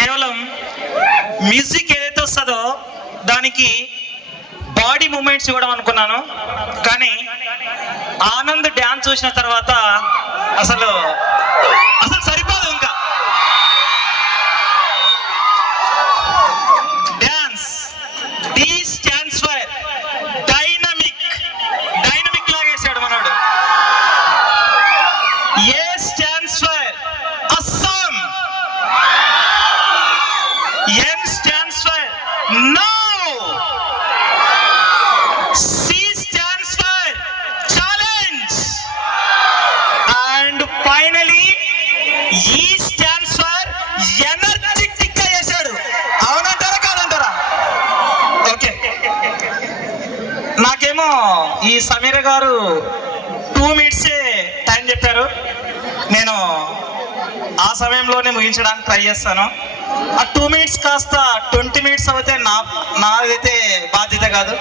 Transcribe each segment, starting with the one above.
కేవలం మ్యూజిక్ ఏదైతే వస్తుందో దానికి బాడీ మూమెంట్స్ ఇవ్వడం అనుకున్నాను. కానీ ఆనంద్ డ్యాన్స్ చూసిన తర్వాత అసలు అసలు సరిపోదు ఇంకా. Dance D stands for dynamic dynamic లాగేశాడు మనోడు. A stands for Assam N stands for no C stands for challenge and finally E stands for ఎనర్జెటిక్గా చేశాడు అవునంటారా కాదంటారా ఓకే నాకేమో ఈ సమీర గారు టూ మినిట్సే టైం చెప్పారు. నేను ఆ సమయంలోనే ముగించడానికి ట్రై చేస్తాను. ఆ టూ మినిట్స్ కాస్త ట్వంటీ మినిట్స్ అయితే నా నాదైతే బాధ్యత కాదు.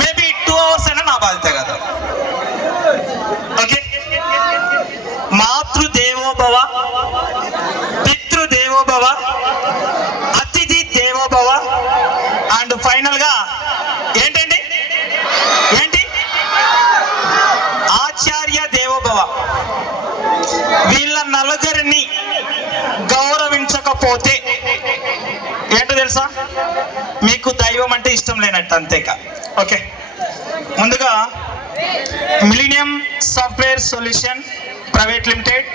మేబీ టూ అవర్స్ అయినా నా బాధ్యత కాదు. ఓకే మాతృదేవోభవ పితృదేవోభవ అతిథి దేవోభవ అండ్ ఫైనల్గా ఏంటంటే ఏంటండి ఏంటి ఆచార్య దేవోభవ వీళ్ళ నలుగురిని గౌరవించకపోతే ఏంటో తెలుసా? మీకు దైవం అంటే ఇష్టం లేనట్టు అంతేక. ఓకే. ముందుగా millennium software solution private limited.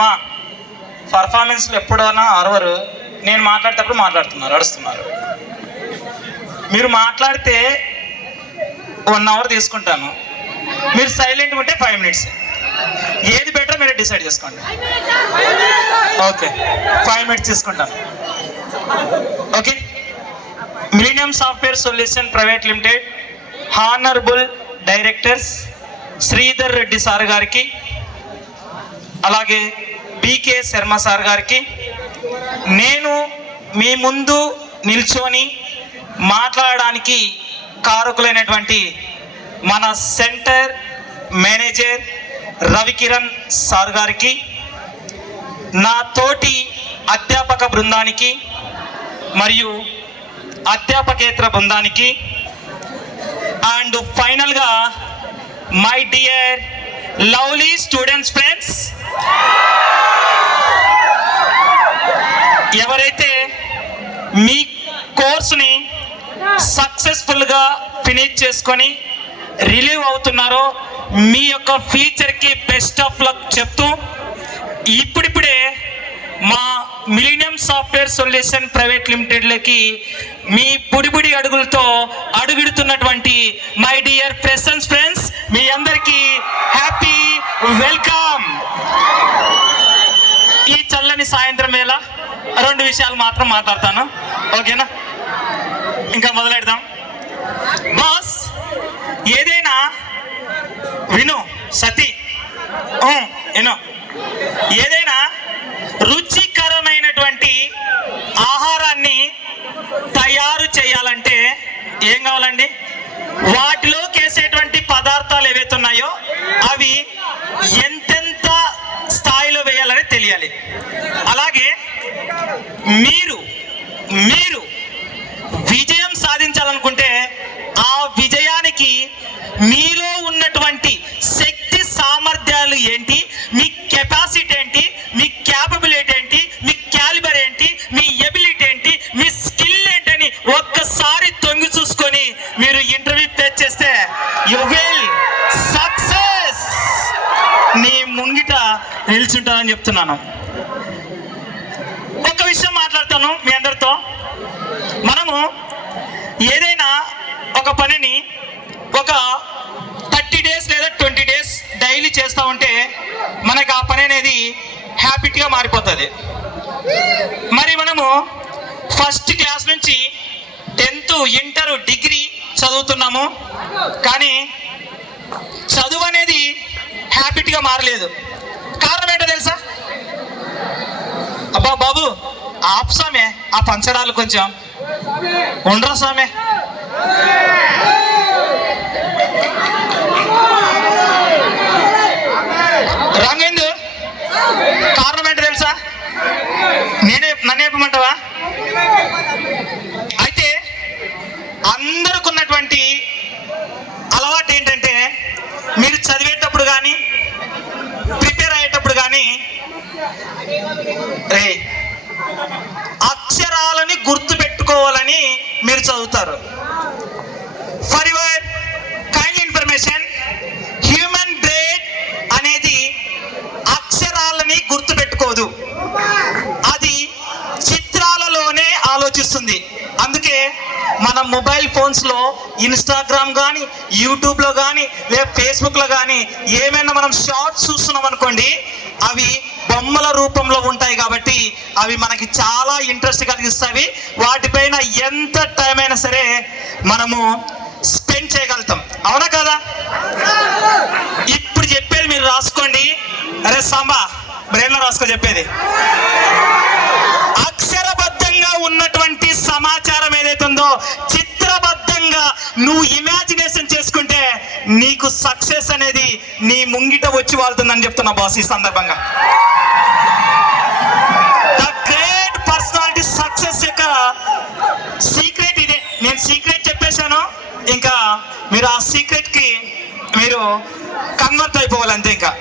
మా పర్ఫార్మెన్స్లు ఎప్పుడైనా అరవరు నేను మాట్లాడేటప్పుడు మాట్లాడుతున్నారు అడుస్తున్నారు మీరు మాట్లాడితే వన్ అవర్ తీసుకుంటాను. మీరు సైలెంట్ ఉంటే ఫైవ్ మినిట్స్ ఏది బెటర్ మీరు డిసైడ్ చేసుకోండి. ఓకే ఫైవ్ మినిట్స్ తీసుకుంటాను. Okay millennium software solution private limited honourable directors Sridhar Reddy sir గారికి అలాగే బీకే శర్మ సార్ గారికి నేను మీ ముందు నిల్చొని మాట్లాడడానికి కారకులైనటువంటి మన సెంటర్ మేనేజర్ రవికిరణ్ సార్ గారికి నా తోటి అధ్యాపక బృందానికి మరియు అధ్యాపకేతర బృందానికి అండ్ ఫైనల్గా my dear lovely students friends ఎవరైతే మీ కోర్సుని సక్సెస్ఫుల్గా ఫినిష్ చేసుకొని రిలీవ్ అవుతున్నారో మీ యొక్క ఫ్యూచర్కి బెస్ట్ ఆఫ్ లక్ చెప్తూ ఇప్పుడిప్పుడే మా మిలీనియం సాఫ్ట్వేర్ సొల్యూషన్ ప్రైవేట్ లిమిటెడ్లోకి మీ పుడిబుడి అడుగులతో అడుగుడుతున్నటువంటి మై డియర్ ప్రెసెన్స్ ఫ్రెండ్స్ మీ అందరికీ హ్యాపీ వెల్కమ్ ఈ చల్లని సాయంత్రం వేళ రెండు విషయాలు మాత్రం మాట్లాడతాను. ఓకేనా? ఇంకా మొదలెడదాం. బాస్ ఏదైనా విను సతీ. ఊ, విను. ఏదైనా రుచికరమైనటువంటి ఆహారాన్ని తయారు చేయాలంటే ఏం కావాలండి? వాటిలోకి వేసేటువంటి పదార్థాలు ఏవైతే ఉన్నాయో అవి ఎంతెంత స్థాయిలో వేయాలని తెలియాలి. అలాగే మీరు మీరు మీలో ఉన్నటువంటి శక్తి సామర్థ్యాలు ఏంటి? మీ కెపాసిటీ ఏంటి? మీ క్యాపబిలిటీ ఏంటి? మీ క్యాలిబర్ ఏంటి? మీ ఎబిలిటీ ఏంటి? మీ స్కిల్ ఏంటని ఒక్కసారి తొంగి చూసుకొని మీరు ఇంటర్వ్యూ ఫేస్ చేస్తే యు విల్ సక్సెస్ నీ ముంగిట నిల్చుంటానని చెప్తున్నాను. ఒక విషయం మాట్లాడతాను మీ అందరితో. మనము ఏదైనా ఒక పనిని ఒక ట్వంటీ డేస్ డైలీ చేస్తూ ఉంటే మనకు ఆ పని అనేది హ్యాబిట్గా మారిపోతుంది. మరి మనము ఫస్ట్ క్లాస్ నుంచి టెన్త్ ఇంటర్ డిగ్రీ చదువుతున్నాము. కానీ చదువు అనేది హ్యాబిట్గా మారలేదు. కారణం ఏంటో తెలుసా? అబ్బా బాబు ఆప్సామే ఆ పంచడాలు కొంచెం. ఉండరా సామే? చెప్పమంటావా? అయితే అందరికున్నటువంటి అలవాటు ఏంటంటే మీరు చదివేటప్పుడు కానీ ప్రిపేర్ అయ్యేటప్పుడు కానీ రే అక్షరాలని గుర్తు పెట్టుకోవాలని మీరు చదువుతారు. మొబైల్ ఫోన్స్లో ఇన్స్టాగ్రామ్ కానీ యూట్యూబ్లో కానీ లేదా ఫేస్బుక్లో కానీ ఏమైనా మనం షార్ట్స్ చూస్తున్నాం అనుకోండి అవి బొమ్మల రూపంలో ఉంటాయి కాబట్టి అవి మనకి చాలా ఇంట్రెస్ట్ కలిగిస్తాయి. వాటిపైన ఎంత టైం అయినా సరే మనము స్పెండ్ చేయగలుగుతాం. అవునా కదా? ఇప్పుడు చెప్పేది మీరు రాసుకోండి. అరే సాంబా బ్రెయిన్లో రాసుకో చెప్పేది. అక్షరబద్ధంగా ఉన్నటువంటి సమాచారం ఏదైతే ఉందో నువ్వు ఇమాజినేషన్ చేసుకుంటే నీకు సక్సెస్ అనేది నీ ముంగిట వచ్చి వాళ్తుందని చెప్తున్నా బాస్ ఈ సందర్భంగా. ద గ్రేట్ పర్సనాలిటీ సక్సెస్ యొక్క సీక్రెట్ ఇదే. నేను సీక్రెట్ చెప్పేశాను. ఇంకా మీరు ఆ సీక్రెట్కి మీరు కన్వర్ట్ అయిపోవాలంతే ఇంకా.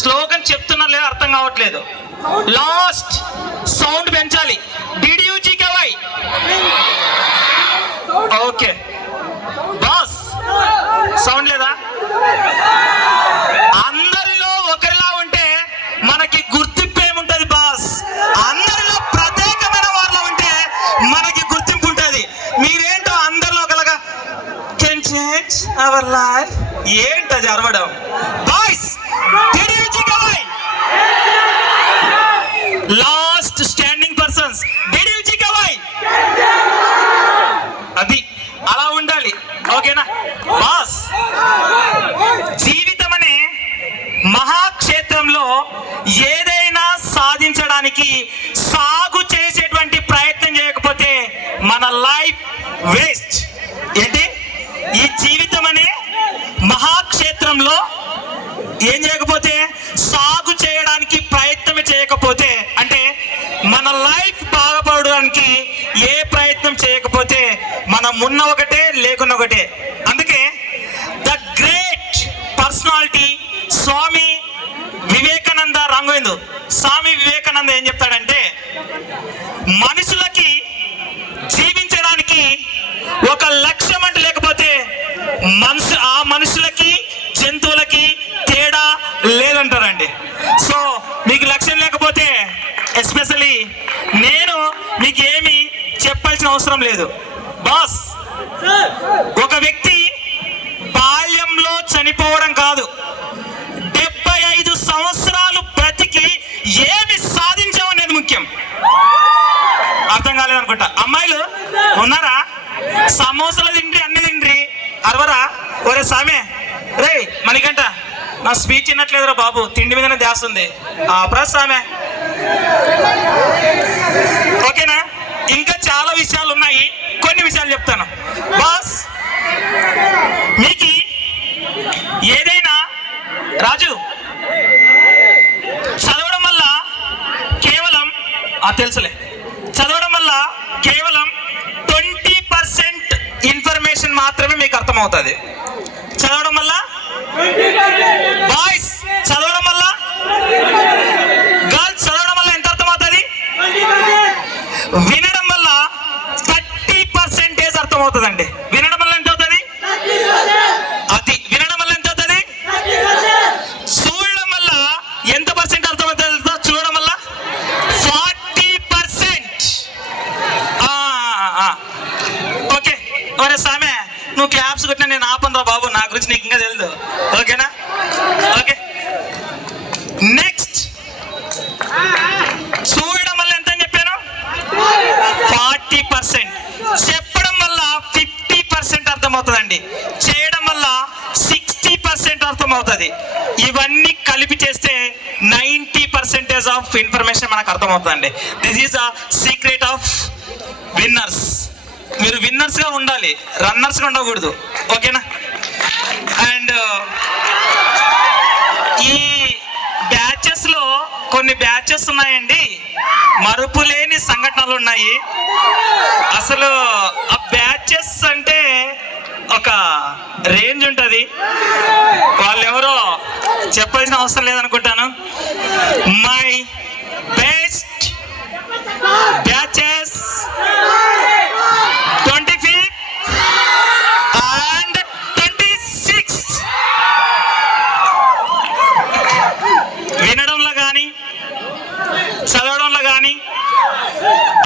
స్లోగన్ చెప్తున్నా లేదా అర్థం కావట్లేదు. లాస్ట్ సౌండ్ పెంచాలి. డిడియూజీకేవై ఓకే బాస్ సౌండ్ లేదా? అందరిలో ఒకరిలా ఉంటే మనకి గుర్తింపు ఏముంటది బాస్ అందరిలో ప్రత్యేకమైన వాళ్ళ ఉంటే మనకి గుర్తింపు ఉంటుంది. మీరేంటో అందరిలో ఒకలాగా కెన్ చేంజ్ అవర్ లైఫ్ ఏంటది అరవడం? బాయ్స్ లాస్ట్ స్టాండింగ్ పర్సన్స్ అది అలా ఉండాలి. ఓకేనా? బాస్ జీవితం అనే మహాక్షేత్రంలో ఏదైనా సాధించడానికి సాగు చేసేటువంటి ప్రయత్నం చేయకపోతే మన లైఫ్ వేస్ట్. ఏంటి? ఈ జీవితం అనే మహాక్షేత్రంలో ఏం చేయకపోతే సాగు చేయడానికి చేయకపోతే అంటే మన లైఫ్ బాగుపడడానికి ఏ ప్రయత్నం చేయకపోతే మనం ఉన్న ఒకటే లేకున్న ఒకటే అందుకే the great personality Swami Vivekananda రంగోయిందు Swami Vivekananda ఏం చెప్తాడంటే మనుషులకి జీవించడానికి ఒక లక్ష్యం అంటే లేకపోతే మనసు ఆ మనుషులకి జంతువులకి తేడా లేదంటారండి. సో ఎస్పెషల్లీ నేను మీకు ఏమి చెప్పాల్సిన అవసరం లేదు. బాస్ ఒక వ్యక్తి బాల్యంలో చనిపోవడం కాదు. డెబ్బై ఐదు సంవత్సరాలు బ్రతికి ఏమి సాధించామనేది ముఖ్యం. అర్థం కాలేదనుకుంటా అమ్మాయిలు ఉన్నారా? సమోసాలు తిండ్రి అన్ని తిండ్రి. అరవరా? ఒరే సామే రే మనకంట నా స్పీచ్ వినట్లేదురా బాబు. తిండి మీదనే ధ్యాస ఉంది. ఆ సామే. ఓకేనా? ఇంకా చాలా విషయాలు ఉన్నాయి కొన్ని విషయాలు చెప్తాను. బాస్ మీకు ఏదైనా రాజు చదవడం వల్ల కేవలం ఆ తెలుసులే. చదవడం వల్ల కేవలం ట్వంటీ పర్సెంట్ ఇన్ఫర్మేషన్ మాత్రమే మీకు అర్థమవుతుంది. చదవడం వల్ల బాయ్స్ చదవడం వల్ల గర్ల్స్ చదవడం వల్ల ఎంత అర్థమవుతుంది వినడం వల్ల థర్టీ పర్సెంటేజ్ అర్థమవుతుందండి. వినండి వల్ల ఎంత అవుతుంది అది వినడం వల్ల ఎంత అవుతుంది చూడడం వల్ల ఎంత పర్సెంట్ అర్థమవుతుంది తెలుసా? చూడడం వల్ల కొట్టినా నేను ఆపనరా బాబు నా గురించి నీకు ఇంకా తెలియదు ఓకేనా ఓకే నెక్స్ట్ చూడడం వల్ల ఎంత అని చెప్పాను ఫార్టీ పర్సెంట్ చెప్పడం వల్ల ఫిఫ్టీ పర్సెంట్ అర్థమవుతుందండి చేయడం వల్ల సిక్స్టీ పర్సెంట్ అర్థమవుతుంది. ఇవన్నీ కలిపి చేస్తే నైంటీ పర్సెంటేజ్ ఆఫ్ ఇన్ఫర్మేషన్ మనకు అర్థమవుతుందండి. This is a secret of winners మీరు విన్నర్స్గా ఉండాలి. రన్నర్స్గా ఉండకూడదు. ఓకేనా? అండ్ ఈ బ్యాచెస్లో కొన్ని బ్యాచెస్ ఉన్నాయండి. మరుపులేని సంఘటనలు ఉన్నాయి. అసలు ఆ బ్యాచెస్ అంటే రేంజ్ ఉంటుంది. వాళ్ళు ఎవరో చెప్పాల్సిన అవసరం లేదనుకుంటాను. My best batches twenty fifth and twenty six వినడంలో కానీ చదవడంలో కానీ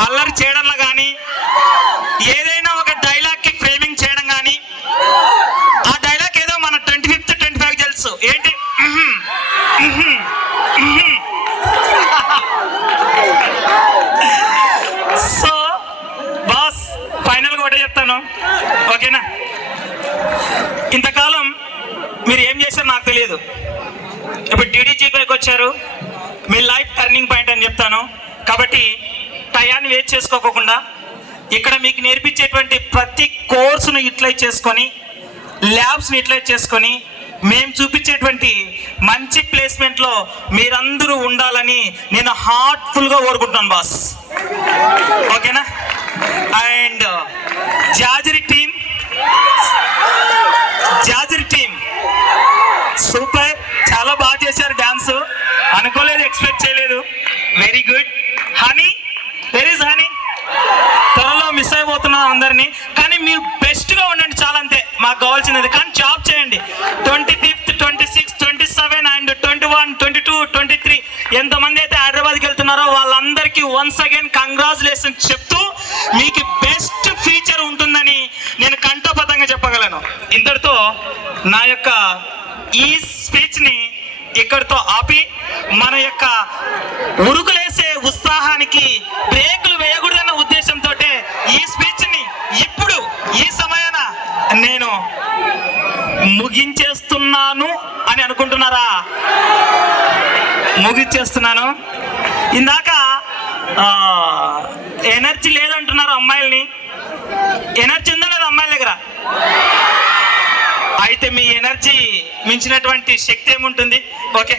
అల్లరి చేయడంలో కానీ ఏదైనా ఒక డైలాగ్కి ఫ్రేమింగ్ చేయడం కానీ ఆ డైలాగ్ ఏదో మన ట్వంటీ ఫిఫ్త్ ట్వంటీ ఫైవ్ తెలుసు ఏంటి మ్హూ, మ్హూ, మ్హూ. సో బాస్ ఫైనల్గా ఒకటే చెప్తాను ఓకేనా? ఇంతకాలం మీరు ఏం చేశారో నాకు తెలియదు ఇప్పుడు డీడీజీపైకి వచ్చారు. మీ లైఫ్ టర్నింగ్ పాయింట్ అని చెప్తాను. కాబట్టి టయాన్ని వేస్ట్ చేసుకోకుండా ఇక్కడ మీకు నేర్పించేటువంటి ప్రతి కోర్సును యూటిలైజ్ చేసుకొని ల్యాబ్స్ని యూటిలైజ్ చేసుకొని మేము చూపించేటువంటి మంచి ప్లేస్మెంట్లో మీరందరూ ఉండాలని నేను హార్ట్ఫుల్గా కోరుకుంటున్నాను బాస్ అయిపోతున్నాం అందరినీ. కానీ మీరు బెస్ట్గా ఉండండి చాలా అంతే. మాకు కావాల్సినది. కానీ జాబ్ చేయండి. Twenty fifth twenty six twenty seven and twenty one twenty two twenty three ఎంతమంది అయితే హైదరాబాద్కి వెళ్తున్నారో వాళ్ళందరికీ వన్స్ అగైన్ కంగ్రాచులేషన్ చెప్తూ మీకు బెస్ట్ ఫీచర్ ఉంటుందని నేను కంఠపదంగా చెప్పగలను. ఇంతటితో నా యొక్క ఈ స్పీచ్ని ఇక్కడితో ఆపి మన యొక్క ఉరుకులేసే ఉత్సాహానికి బ్రేక్ వేయకూడదన్న ఉద్దేశంతో ఈ స్పీచ్ని ఇప్పుడు ఈ సమయాన నేను ముగించేస్తున్నాను అని అనుకుంటున్నారా? ముగించేస్తున్నాను. ఇందాక ఎనర్జీ లేదంటున్నారు అమ్మాయిల్ని. ఎనర్జీ ఉందా లేదా అమ్మాయిల దగ్గర? అయితే మీ ఎనర్జీ మించినటువంటి శక్తి ఏముంటుంది? ఓకే.